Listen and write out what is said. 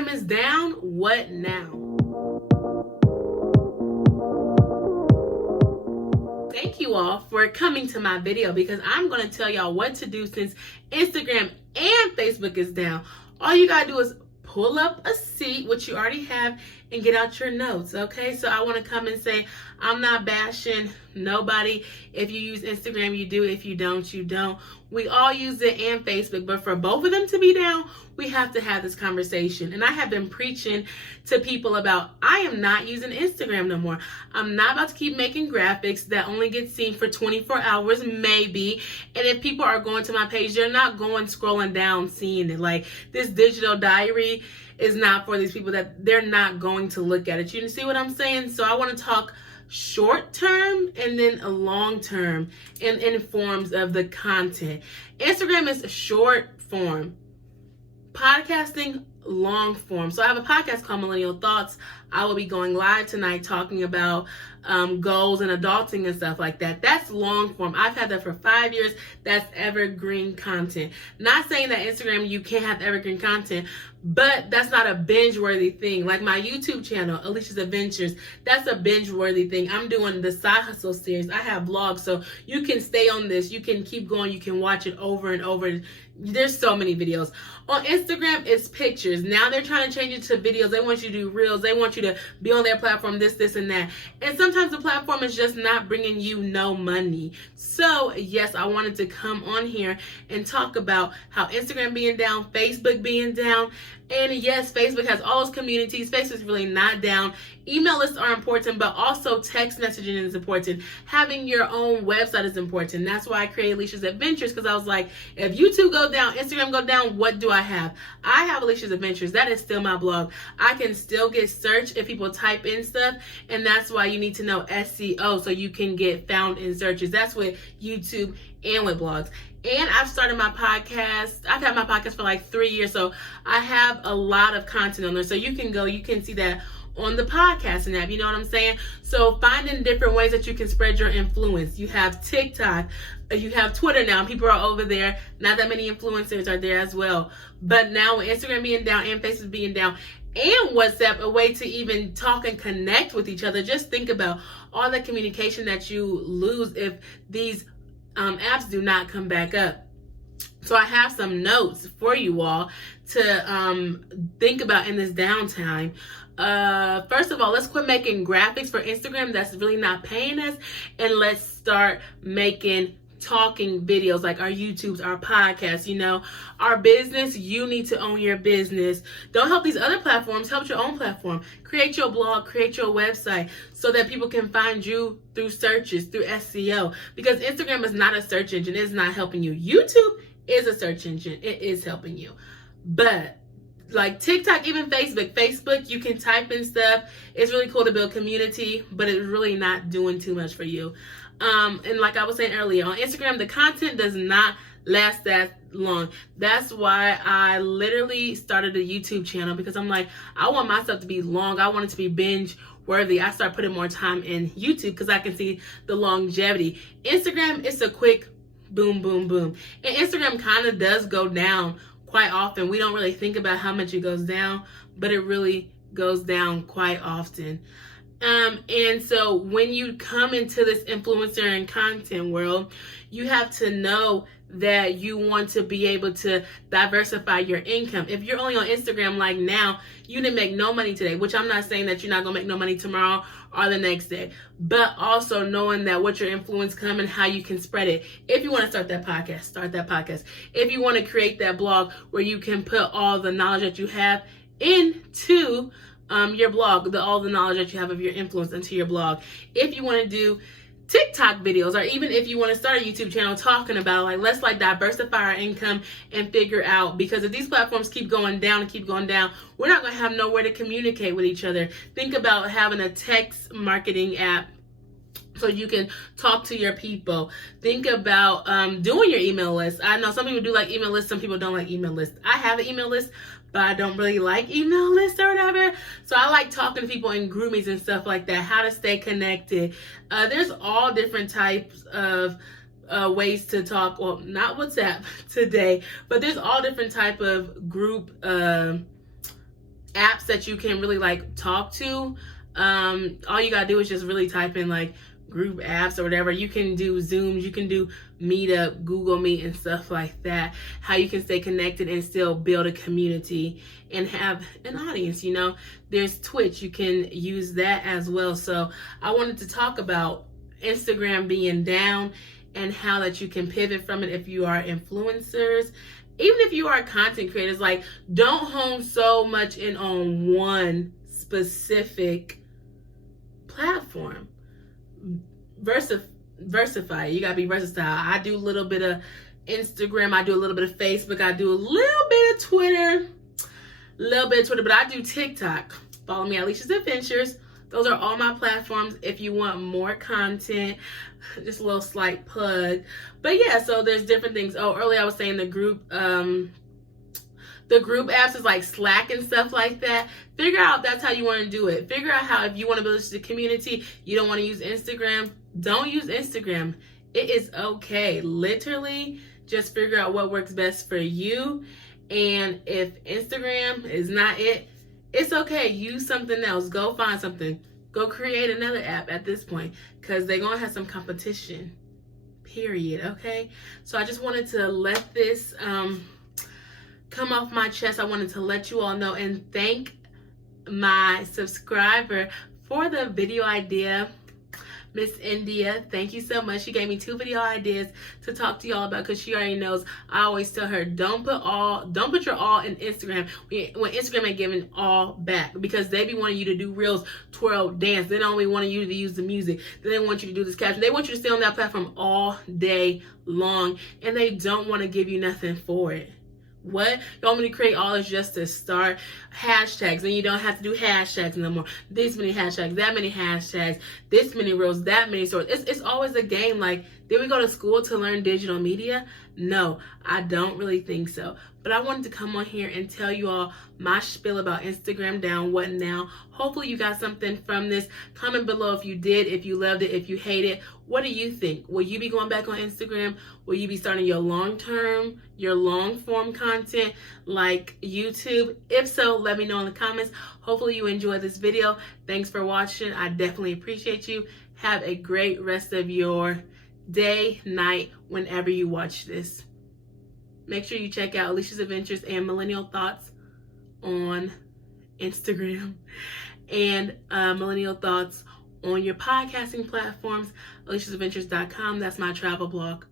Instagram is down, what now? Thank you all for coming to my video because I'm going to tell y'all what to do since Instagram and Facebook is down. All you got to do is pull up a seat, which you already have, and get out your notes, okay? So I want to come and say, I'm not bashing nobody. If you use Instagram, you do. If you don't, you don't. We all use it and Facebook, but for both of them to be down, we have to have this conversation. And I have been preaching to people about, I am not using Instagram no more. I'm not about to keep making graphics that only get seen for 24 hours, maybe. And if people are going to my page, they're not going scrolling down, seeing it. Like, this digital diary is not for these people, that they're not going to look at it. You see what I'm saying? So I want to talk short term and then a long term in forms of the content. Instagram is short form. Podcasting, long form. So I have a podcast called Millennial Thoughts. I will be going live tonight talking about goals and adulting and stuff like that. That's long form. I've had that for 5 years. That's evergreen content. Not saying that Instagram, you can't have evergreen content, but that's not a binge-worthy thing. Like my YouTube channel, Alieshia's Adventures, that's a binge-worthy thing. I'm doing the Side Hustle series. I have vlogs, so you can stay on this. You can keep going. You can watch it over and over. There's so many videos. On Instagram, it's pictures. Now they're trying to change it to videos. They want you to do reels. They want you to be on their platform, this, and that. And sometimes the platform is just not bringing you no money. So, yes, I wanted to come on here and talk about how Instagram being down, Facebook being down. And yes, Facebook has all those communities. Facebook's really not down. Email lists are important, but also text messaging is important. Having your own website is important. That's why I created Alieshia's Adventures, because I was like, if YouTube go down, Instagram go down, what do I have? I have Alieshia's Adventures. That is still my blog. I can still get searched if people type in stuff, and that's why you need to know SEO so you can get found in searches. That's with YouTube and with blogs. And I've started my podcast. I've had my podcast for like 3 years, so I have a lot of content on there. So you can see that on the podcasting app, you know what I'm saying? So finding different ways that you can spread your influence. You have TikTok, you have Twitter now, people are over there. Not that many influencers are there as well. But now with Instagram being down and Facebook being down, and WhatsApp, a way to even talk and connect with each other. Just think about all the communication that you lose if these apps do not come back up. So I have some notes for you all to think about in this downtime. First of all, let's quit making graphics for Instagram that's really not paying us, and let's start making talking videos like our YouTubes, our podcasts, our business. You need to own your business. Don't help these other platforms, help your own platform. Create your blog, create your website so that people can find you through searches, through SEO, because Instagram is not a search engine. It's not helping you. YouTube is a search engine. It is helping you. But like TikTok, even Facebook, you can type in stuff. It's really cool to build community, but it's really not doing too much for you. And like I was saying earlier, on Instagram, the content does not last that long. That's why I literally started a YouTube channel, because I'm like, I want my stuff to be long. I want it to be binge worthy. I start putting more time in YouTube because I can see the longevity. Instagram, it's a quick boom, boom, boom. And Instagram kind of does go down quite often. We don't really think about how much it goes down, but it really goes down quite often. And so when you come into this influencer and content world, you have to know that you want to be able to diversify your income. If you're only on Instagram like now, you didn't make no money today, which I'm not saying that you're not going to make no money tomorrow or the next day, but also knowing that what your influence come and how you can spread it. If you want to start that podcast. If you want to create that blog where you can put all the knowledge that you have into your blog, all the knowledge that you have of your influence into your blog. If you want to do TikTok videos, or even if you want to start a YouTube channel talking about let's diversify our income and figure out, because if these platforms keep going down, we're not going to have nowhere to communicate with each other. Think about having a text marketing app so you can talk to your people. Think about doing your email list. I know some people do like email lists, some people don't like email lists. I have an email list, but I don't really like email lists or whatever. So I like talking to people in groupies and stuff like that, how to stay connected. There's all different types of ways to talk. Well, not WhatsApp today, but there's all different type of group apps that you can really like talk to. All you gotta do is just really type in like group apps or whatever. You can do Zooms, you can do Meetup, Google Meet, and stuff like that. How you can stay connected and still build a community and have an audience. You know, there's Twitch, you can use that as well. So I wanted to talk about Instagram being down and how that you can pivot from it if you are influencers. Even if you are content creators, like, don't hone so much in on one specific platform. Versify. You gotta be versatile. I do a little bit of Instagram, I do a little bit of Facebook, I do a little bit of Twitter, but I do TikTok. Follow me, Alieshia's Adventures. Those are all my platforms if you want more content. Just a little slight plug. But yeah, so there's different things. Oh, earlier I was saying the group apps is like Slack and stuff like that. Figure out if that's how you want to do it. Figure out how, if you want to build a community, you don't want to use Instagram, don't use Instagram. It is okay. Literally, just figure out what works best for you. And if Instagram is not it, it's okay. Use something else. Go find something. Go create another app at this point, because they're going to have some competition. Period. Okay? So I just wanted to let this come off my chest. I wanted to let you all know and thank my subscriber for the video idea. Miss India, thank you so much. She gave me 2 video ideas to talk to y'all about, because she already knows I always tell her, don't put your all in Instagram when Instagram ain't giving all back, because they be wanting you to do reels, twirl, dance. They don't only want you to use the music. They want you to do this caption. They want you to stay on that platform all day long, and they don't want to give you nothing for it. What? You want me to create all this just to start hashtags, and you don't have to do hashtags no more. This many hashtags, that many hashtags, this many reels, that many stories. It's always a game. Like, did we go to school to learn digital media? No, I don't really think so. But I wanted to come on here and tell you all my spiel about Instagram down, what now. Hopefully you got something from this. Comment below if you did, if you loved it, if you hate it. What do you think? Will you be going back on Instagram? Will you be starting your long-term, your long-form content like YouTube? If so, let me know in the comments. Hopefully you enjoyed this video. Thanks for watching. I definitely appreciate you. Have a great rest of your day, night, whenever you watch this. Make sure you check out Alieshia's Adventures and Millennial Thoughts on Instagram, and Millennial Thoughts on your podcasting platforms, Aliesha'sAdventures.com. That's my travel blog.